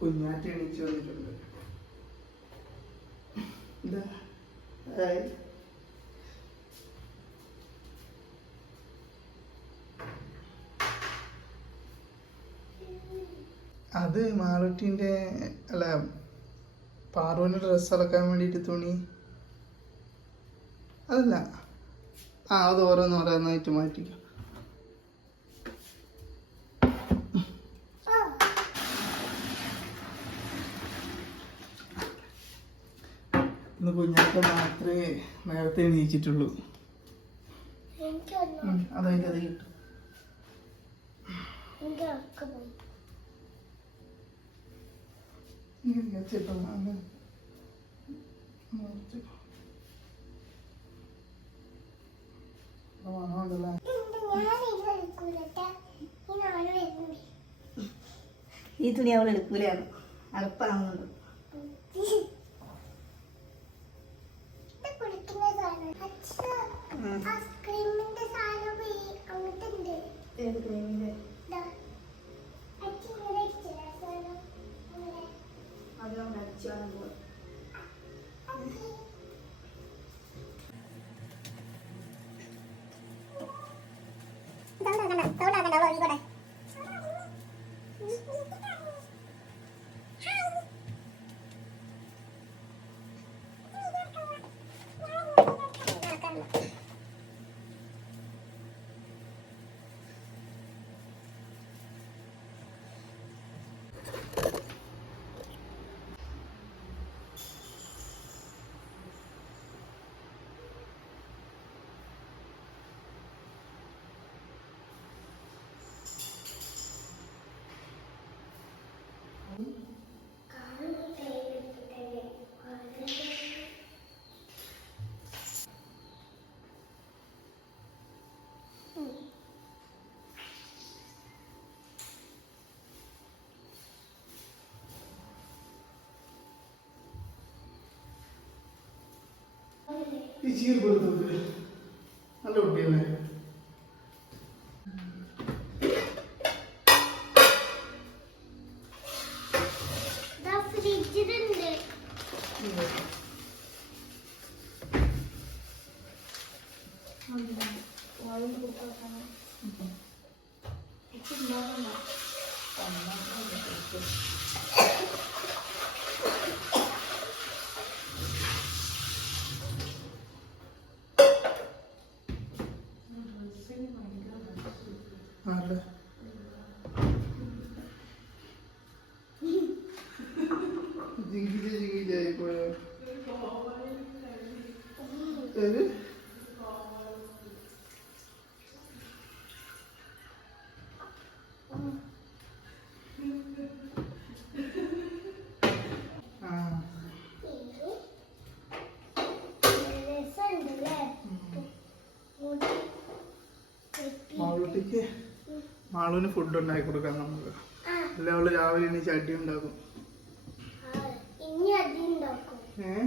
കുഞ്ഞാറ്റ എണീച്ച് വന്നിട്ടുണ്ട്. അത് മാളൂട്ടിന്റെ അല്ല പാറുവിന് ഡ്രസ്സ് അലക്കാൻ വേണ്ടിയിട്ട് തുണി. അതല്ല. ആ അത് ഓരോന്നോരോന്നായിട്ട് മാറ്റിക്കാം. കുഞ്ഞാക്ക മാത്രമേ നേരത്തെ എണീച്ചിട്ടുള്ളൂ. അതായത് അത് കിട്ടും. ഈ തുണി അവൾ എടുക്കൂലാണ് അളപ്പാവുന്നുണ്ട്. ಚೀರ್ ಬರ್ತದೆ ಅಲ್ಲ ಹುಟ್ಟಿಯಲ್ಲ Thank you. അടുത്തത് മാളൂട്ടിക്ക് മാളൂന് ഫുഡ് ഉണ്ടാക്കി കൊടുക്കാം നമുക്ക് അല്ല അവൾ രാവിലെ എണീച്ച് അടി ഉണ്ടാക്കും. ഏഹ്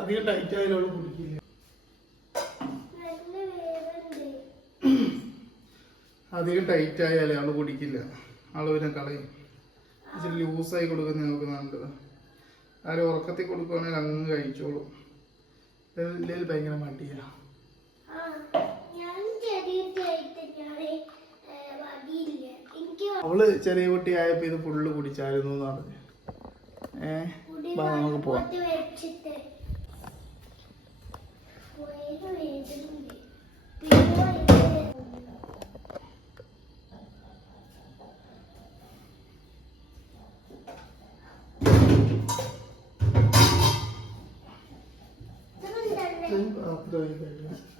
അധികം ടൈറ്റ് ആയാലും കുടിക്കില്ല. അധികം ടൈറ്റ് ആയാലേ അവൾ കുടിക്കില്ല. ആൾ പിന്നെ കളയും. ഇച്ചിരി ലൂസായി കൊടുക്കുന്ന നമുക്ക് നല്ലത്. ആരും ഉറക്കത്തിൽ കൊടുക്കുവാണെങ്കിൽ അങ്ങ് കഴിച്ചോളും. ഇല്ലെങ്കിൽ ഭയങ്കര മടിയാ. അവൾ ചെറിയ കുട്ടിയായപ്പോ ഇത് ഫുള്ള് കുടിച്ചായിരുന്നു എന്ന് പറഞ്ഞു. ഏഹ് നമുക്ക് പോവാം Thank you.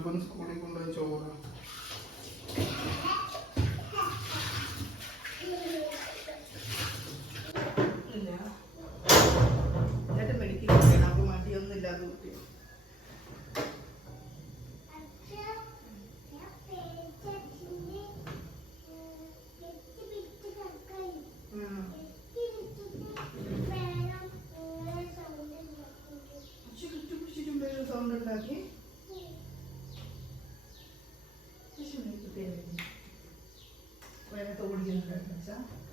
Bundesrepublik Reverend John.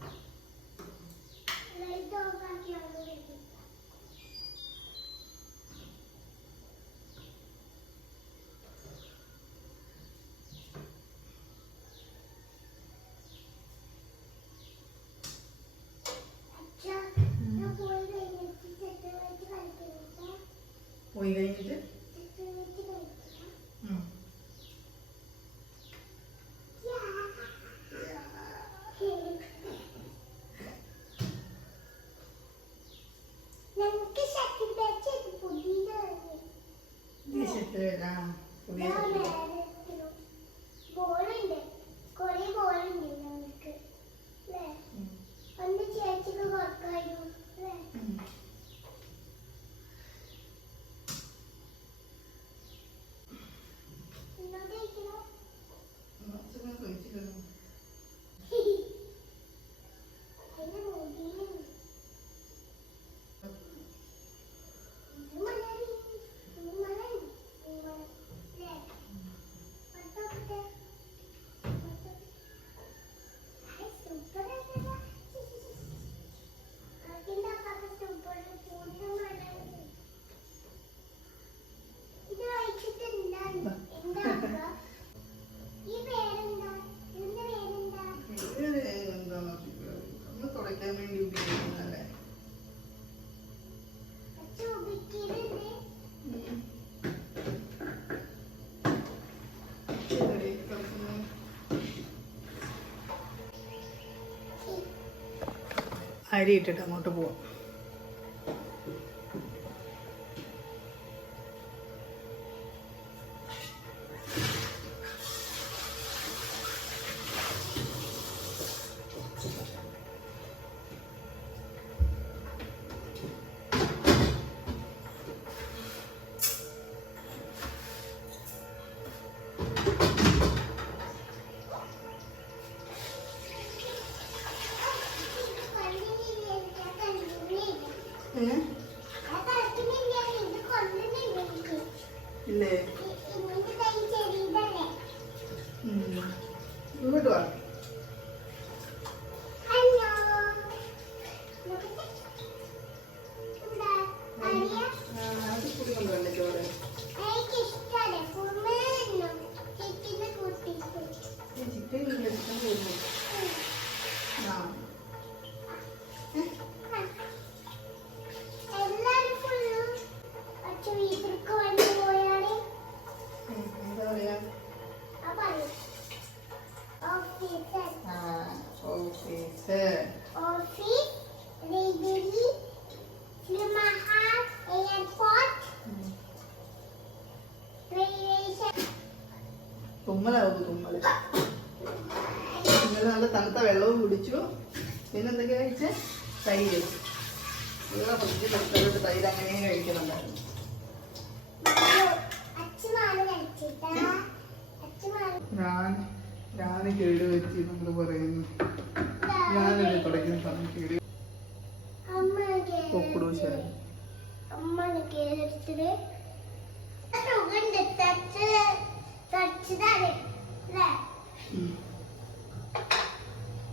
അരി അങ്ങോട്ട് പോവാം. ആ തുമ്മലാവും തുമ്മൽ ഇന്നലെ നല്ല തണുത്ത വെള്ളവും കുടിച്ചു. പിന്നെ എന്തൊക്കെ കഴിച്ചേ? തൈര്. ഇവിടെ ഫ്രിഡ്ജിൽ വെച്ചിട്ട് തൈര് അങ്ങനെ കഴിക്കുന്നുണ്ടായിരുന്നു. ഞാൻ ഞാൻ കേട് വെച്ച് നമ്മൾ പറയുന്നു. ഞാനല്ലേ തുടക്കുന്ന സമയം കേട്. ശരി അമ്മ കേരളത്തിൽ സുഖണ്ട് തച്ച് തച്ചതാണ് അല്ലേ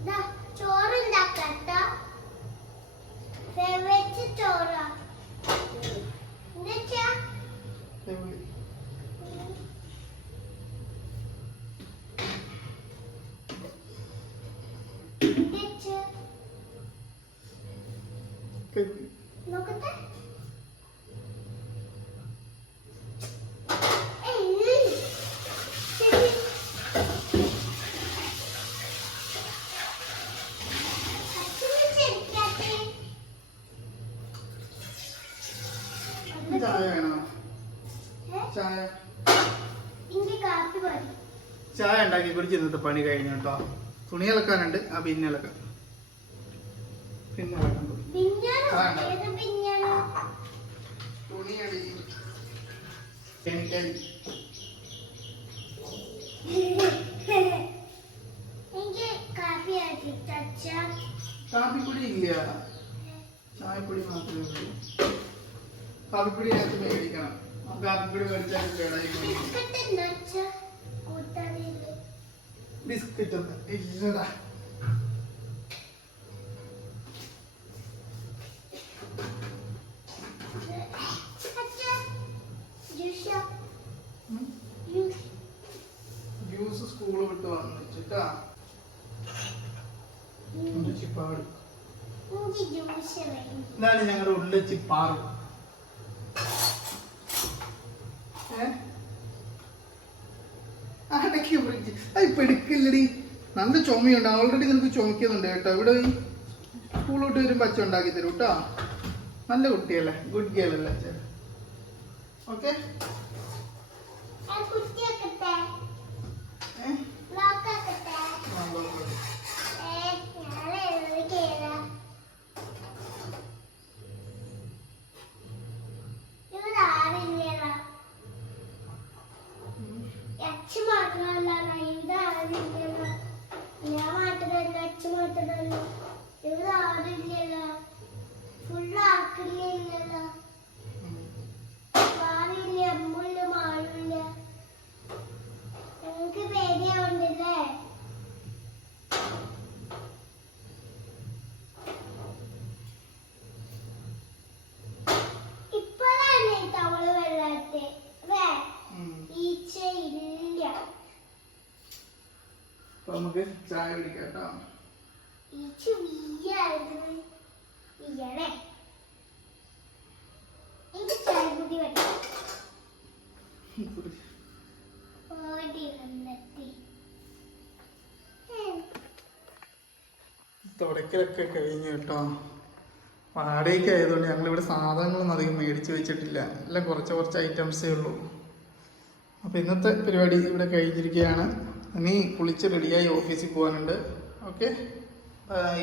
ദാ, ചോറുണ്ടാക്കട്ടോ വെച്ച് ചോറാ എന്നുവെച്ചാ ചായ? ചായ ഉണ്ടാക്കി കുടിച്ച് ഇന്നത്തെ പണി കഴിഞ്ഞു കേട്ടോ. തുണി അലക്കാനുണ്ട്. ആ പിന്നെ അലക്കാം. പിന്നെ അലക്കാൻ തുടങ്ങി. പിഞ്ഞാണോ ആ. ഏത് പിഞ്ഞാണോ തുണി അടി എനിക്കടി എനിക്ക് കാപ്പി ആക്കി. തച്ച കാപ്പിപ്പൊടി ഇല്ല? ചായപ്പൊടി മാത്രമേ ഉള്ളൂ. കാപ്പിപ്പൊടി അകത്ത് മേടിക്കണം. ബിസ്ക്കറ്റ് ഒന്ന് ഇല്ലടാ. ജ്യൂസ് സ്കൂൾ വിട്ട് വന്നിട്ടാ ചിപ്പാട് എനിക്ക് ജ്യൂസ് വേണം. ഇതാണ് ഞങ്ങളുടെ ഉള്ളിൽ എടുക്കില്ലടി നല്ല ചുമയുണ്ട്. ഓൾറെഡി നിനക്ക് ചുമക്കുന്നുണ്ട് കേട്ടോ. ഇവിടെ സ്കൂളിലോട്ട് വരും പച്ച ഉണ്ടാക്കി തരും കേട്ടോ നല്ല കുട്ടിയല്ലേ? ഗുഡ് ഗേൾ അല്ലേ ഓക്കെ തുടക്കലൊക്കെ കഴിഞ്ഞു കേട്ടോ. വാടകയ്ക്ക് ആയതുകൊണ്ട് ഞങ്ങൾ ഇവിടെ സാധനങ്ങളൊന്നും അധികം മേടിച്ച് വെച്ചിട്ടില്ല. എല്ലാം കുറച്ച് കുറച്ച് ഐറ്റംസേ ഉള്ളൂ. അപ്പോൾ ഇന്നത്തെ പരിപാടി ഇവിടെ കഴിഞ്ഞിരിക്കുകയാണ്. ഇനി കുളിച്ച് റെഡിയായി ഓഫീസിൽ പോകാനുണ്ട്. Okay bye